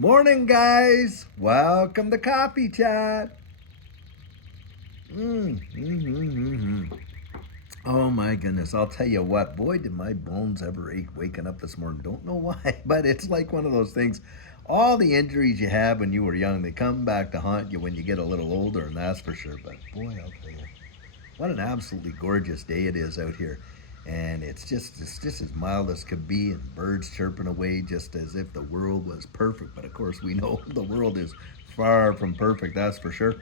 Morning, guys. Welcome to Coffee Chat. Oh my goodness, I'll tell you what, boy, did my bones ever ache waking up this morning. Don't know why, but it's like one of those things. All the injuries you had when you were young, they come back to haunt you when you get a little older, and that's for sure. But boy, I'll tell you, what an absolutely gorgeous day it is out here. And it's just as mild as could be, and birds chirping away just as if the world was perfect. But of course, we know the world is far from perfect, that's for sure.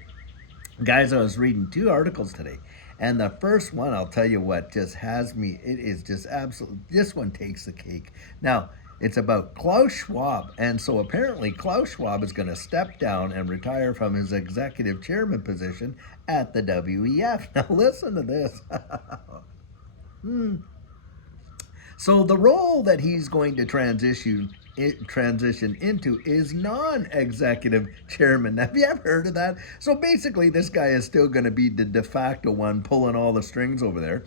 Guys, I was reading two articles today, and the first one, I'll tell you what, just has me. It is just absolutely. This one takes the cake. Now, it's about Klaus Schwab, and so apparently Klaus Schwab is going to step down and retire from his executive chairman position at the WEF. Now, listen to this. So the role that he's going to transition into is non-executive chairman. Have you ever heard of that? So basically, this guy is still going to be the de facto one pulling all the strings over there.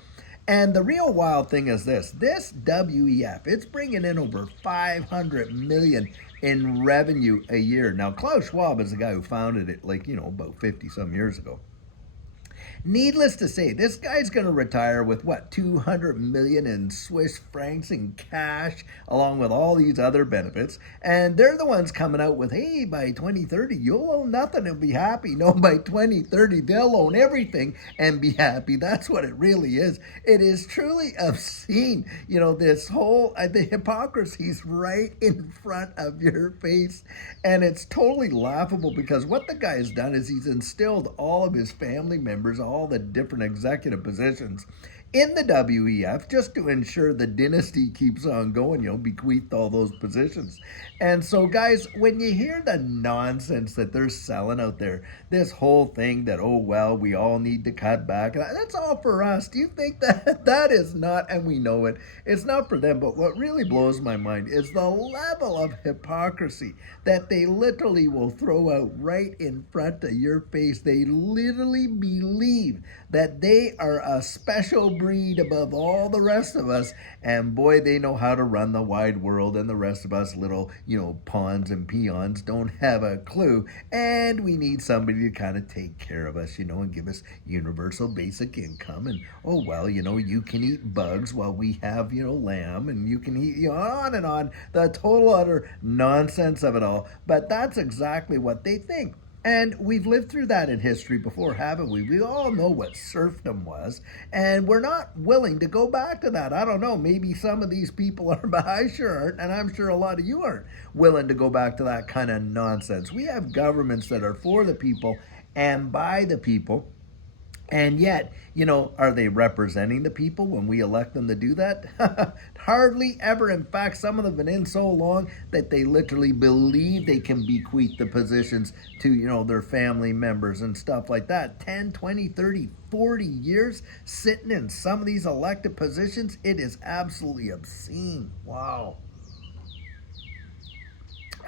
And the real wild thing is this WEF, it's bringing in over 500 million in revenue a year. Now, Klaus Schwab is the guy who founded it, like, about 50 some years ago. Needless to say, this guy's going to retire with what, 200 million in Swiss francs in cash, along with all these other benefits. And they're the ones coming out with, hey, by 2030, you'll own nothing and be happy. No, by 2030, they'll own everything and be happy. That's what it really is. It is truly obscene. This whole, the hypocrisy's right in front of your face. And it's totally laughable because what the guy has done is he's instilled all of his family members, all the different executive positions in the WEF just to ensure the dynasty keeps on going, bequeathed all those positions. And so, guys, when you hear the nonsense that they're selling out there, this whole thing that, oh, well, we all need to cut back, that's all for us. Do you think that that is not, and we know it, it's not for them, but what really blows my mind is the level of hypocrisy that they literally will throw out right in front of your face. They literally believe that they are a special breed above all the rest of us, and boy, they know how to run the wide world, and the rest of us little, pawns and peons don't have a clue, and we need somebody to kind of take care of us, and give us universal basic income, and oh, well, you can eat bugs while we have, lamb, and you can eat, on and on, the total utter nonsense of it all, but that's exactly what they think. And we've lived through that in history before, haven't we? We all know what serfdom was, and we're not willing to go back to that. I don't know, maybe some of these people are, but I sure aren't, and I'm sure a lot of you aren't willing to go back to that kind of nonsense. We have governments that are for the people and by the people. And yet, are they representing the people when we elect them to do that? Hardly ever. In fact, some of them have been in so long that they literally believe they can bequeath the positions to, their family members and stuff like that. 10, 20, 30, 40 years sitting in some of these elected positions. It is absolutely obscene. Wow.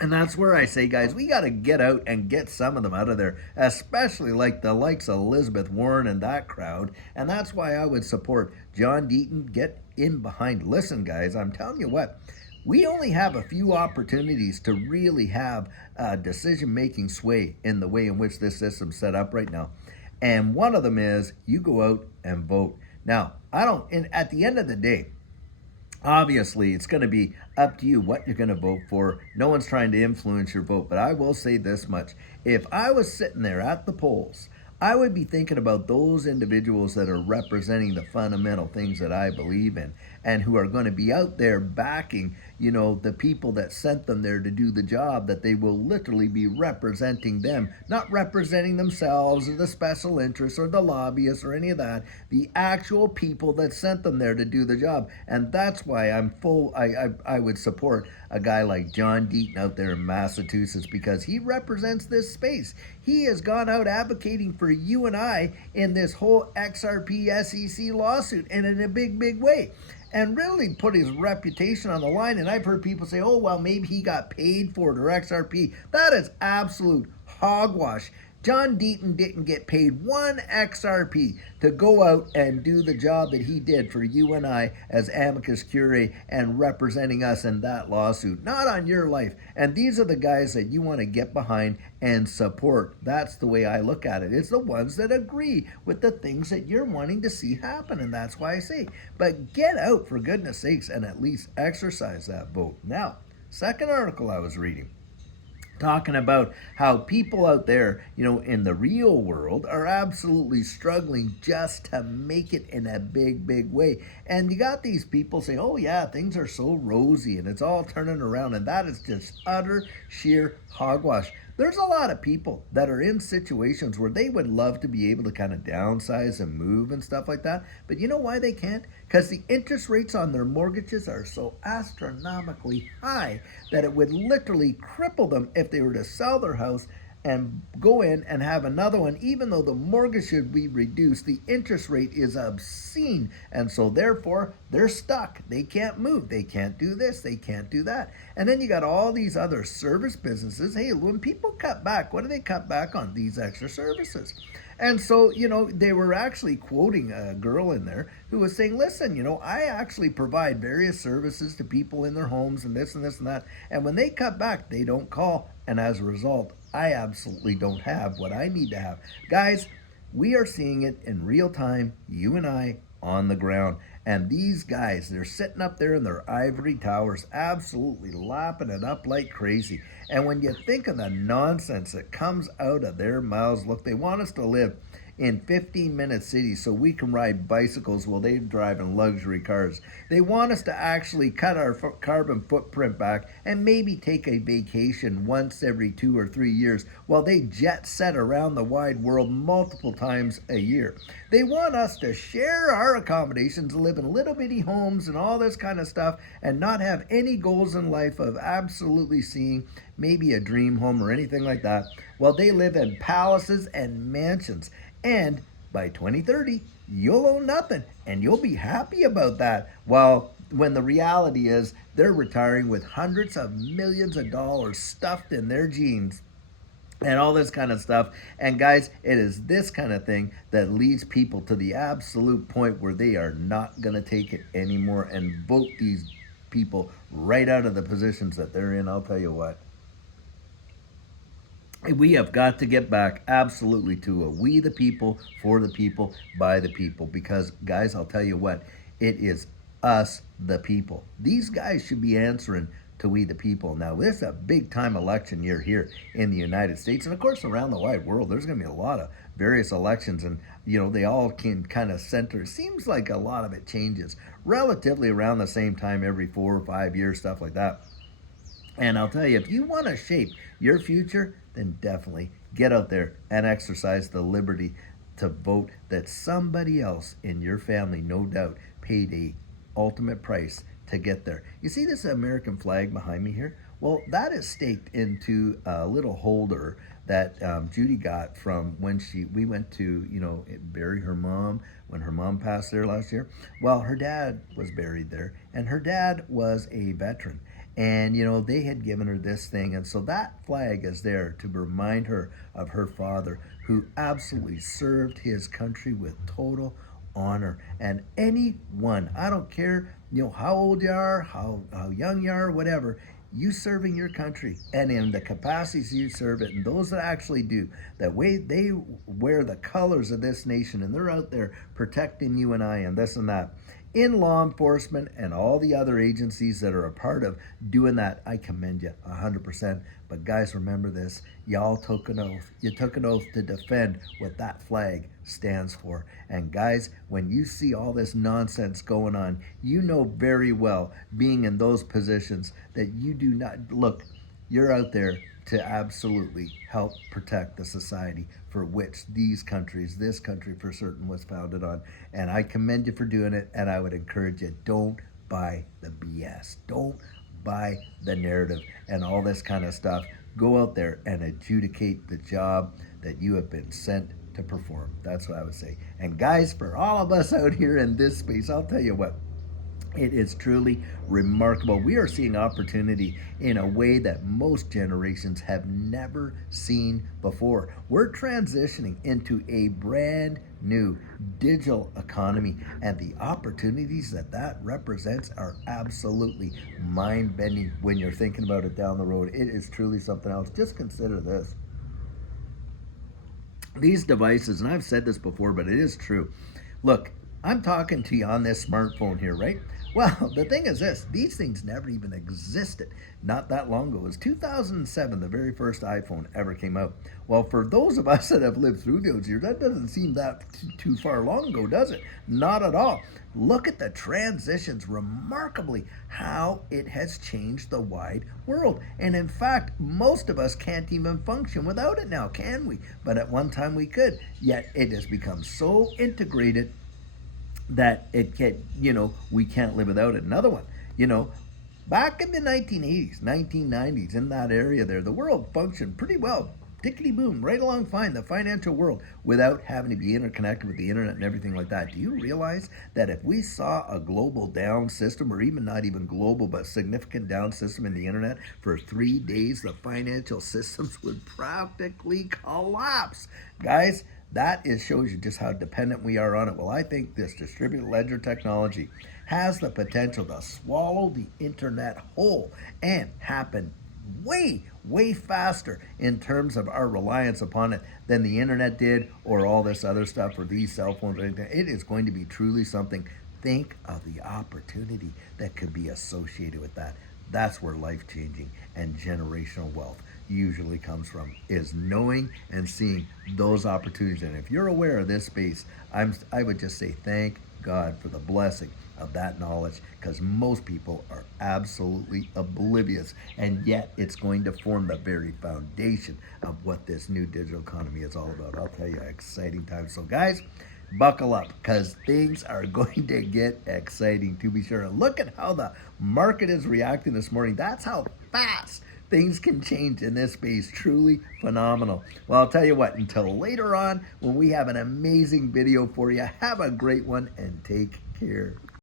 And that's where I say, guys, we got to get out and get some of them out of there, especially like the likes of Elizabeth Warren and that crowd. And that's why I would support John Deaton. Get in behind. Listen, guys, I'm telling you what, we only have a few opportunities to really have decision-making sway in the way in which this system's set up right now. And one of them is you go out and vote. Now, at the end of the day, obviously, it's going to be up to you what you're going to vote for. No one's trying to influence your vote, but I will say this much. If I was sitting there at the polls, I would be thinking about those individuals that are representing the fundamental things that I believe in and who are going to be out there backing, the people that sent them there to do the job, that they will literally be representing them, not representing themselves or the special interests or the lobbyists or any of that, the actual people that sent them there to do the job. And that's why I would support a guy like John Deaton out there in Massachusetts, because he represents this space. He has gone out advocating for you and I in this whole XRP SEC lawsuit, and in a big, big way, and really put his reputation on the line. And I've heard people say, oh, well, maybe he got paid for it or XRP. That is absolute hogwash. John Deaton didn't get paid one XRP to go out and do the job that he did for you and I as amicus curiae and representing us in that lawsuit. Not on your life. And these are the guys that you want to get behind and support. That's the way I look at it. It's the ones that agree with the things that you're wanting to see happen. And that's why I say, but get out for goodness sakes and at least exercise that vote. Now, second article I was reading, talking about how people out there, in the real world are absolutely struggling just to make it in a big, big way. And you got these people saying, oh yeah, things are so rosy and it's all turning around. And that is just utter sheer hogwash. There's a lot of people that are in situations where they would love to be able to kind of downsize and move and stuff like that. But you know why they can't? Because the interest rates on their mortgages are so astronomically high that it would literally cripple them if they were to sell their house and go in and have another one. Even though the mortgage should be reduced, the interest rate is obscene, and so therefore they're stuck. They can't move, they can't do this, they can't do that. And then you got all these other service businesses. Hey, when people cut back, what do they cut back on? These extra services. And so, they were actually quoting a girl in there who was saying, listen, I actually provide various services to people in their homes and this and this and that. And when they cut back, they don't call. And as a result, I absolutely don't have what I need to have. Guys, we are seeing it in real time, you and I, on the ground. And these guys, they're sitting up there in their ivory towers, absolutely lapping it up like crazy. And when you think of the nonsense that comes out of their mouths, look, they want us to live in 15-minute cities so we can ride bicycles while they drive in luxury cars. They want us to actually cut our carbon footprint back and maybe take a vacation once every 2 or 3 years while they jet set around the wide world multiple times a year. They want us to share our accommodations, live in little bitty homes and all this kind of stuff, and not have any goals in life of absolutely seeing maybe a dream home or anything like that, while they live in palaces and mansions. And by 2030, you'll own nothing and you'll be happy about that. While when the reality is they're retiring with hundreds of millions of dollars stuffed in their jeans and all this kind of stuff. And guys, it is this kind of thing that leads people to the absolute point where they are not going to take it anymore and vote these people right out of the positions that they're in. I'll tell you what. We have got to get back absolutely to a we the people, for the people, by the people. Because, guys, I'll tell you what, it is us the people. These guys should be answering to we the people. Now, this is a big time election year here in the United States. And, of course, around the wide world, there's going to be a lot of various elections. And, they all can kind of center. It seems like a lot of it changes relatively around the same time every 4 or 5 years, stuff like that. And I'll tell you, if you want to shape your future, then definitely get out there and exercise the liberty to vote that somebody else in your family, no doubt, paid a ultimate price to get there. You see this American flag behind me here? Well, that is staked into a little holder that Judy got from when we went to, bury her mom when her mom passed there last year. Well, her dad was buried there, and her dad was a veteran. And, they had given her this thing. And so that flag is there to remind her of her father, who absolutely served his country with total honor. And anyone, I don't care, how old you are, how young you are, whatever, you serving your country and in the capacities you serve it, and those that actually do, that way they wear the colors of this nation and they're out there protecting you and I and this and that. In law enforcement and all the other agencies that are a part of doing that, I commend you 100%. But guys, remember this, y'all took an oath. You took an oath to defend what that flag stands for. And guys, when you see all this nonsense going on, you know very well, being in those positions, that you do not, look, you're out there to absolutely help protect the society for which this country for certain, was founded on. And I commend you for doing it, and I would encourage you, don't buy the BS. Don't buy the narrative and all this kind of stuff. Go out there and adjudicate the job that you have been sent to perform. That's what I would say. And guys, for all of us out here in this space, I'll tell you what, It is truly remarkable. We are seeing opportunity in a way that most generations have never seen before. We're transitioning into a brand new digital economy, and the opportunities that that represents are absolutely mind bending when you're thinking about it down the road. It is truly something else. Just consider this. These devices, and I've said this before, but it is true. Look, I'm talking to you on this smartphone here, right? Well, the thing is this, these things never even existed not that long ago. It was 2007, the very first iPhone ever came out. Well, for those of us that have lived through those years, that doesn't seem that too far long ago, does it? Not at all. Look at the transitions, remarkably, how it has changed the wide world. And in fact, most of us can't even function without it now, can we? But at one time we could. Yet it has become so integrated that it can, we can't live without it. Another one, back in the 1980s, 1990s, in that area there, the world functioned pretty well. Tickety boom, right along fine, the financial world, without having to be interconnected with the internet and everything like that. Do you realize that if we saw a global down system, or even not even global, but significant down system in the internet for 3 days, the financial systems would practically collapse? Guys, that shows you just how dependent we are on it. Well, I think this distributed ledger technology has the potential to swallow the internet whole and happen way faster in terms of our reliance upon it than the internet did, or all this other stuff, or these cell phones or anything. It is going to be truly something. Think of the opportunity that could be associated with that. That's where life-changing and generational wealth usually comes from, is knowing and seeing those opportunities. And if you're aware of this space, I would just say thank God for the blessing of that knowledge, because most people are absolutely oblivious, and yet it's going to form the very foundation of what this new digital economy is all about. I'll tell you, exciting times. So guys, buckle up, because things are going to get exciting, to be sure. And look at how the market is reacting this morning. That's how fast things can change in this space. Truly phenomenal. Well, I'll tell you what, until later on when we have an amazing video for you, have a great one and take care.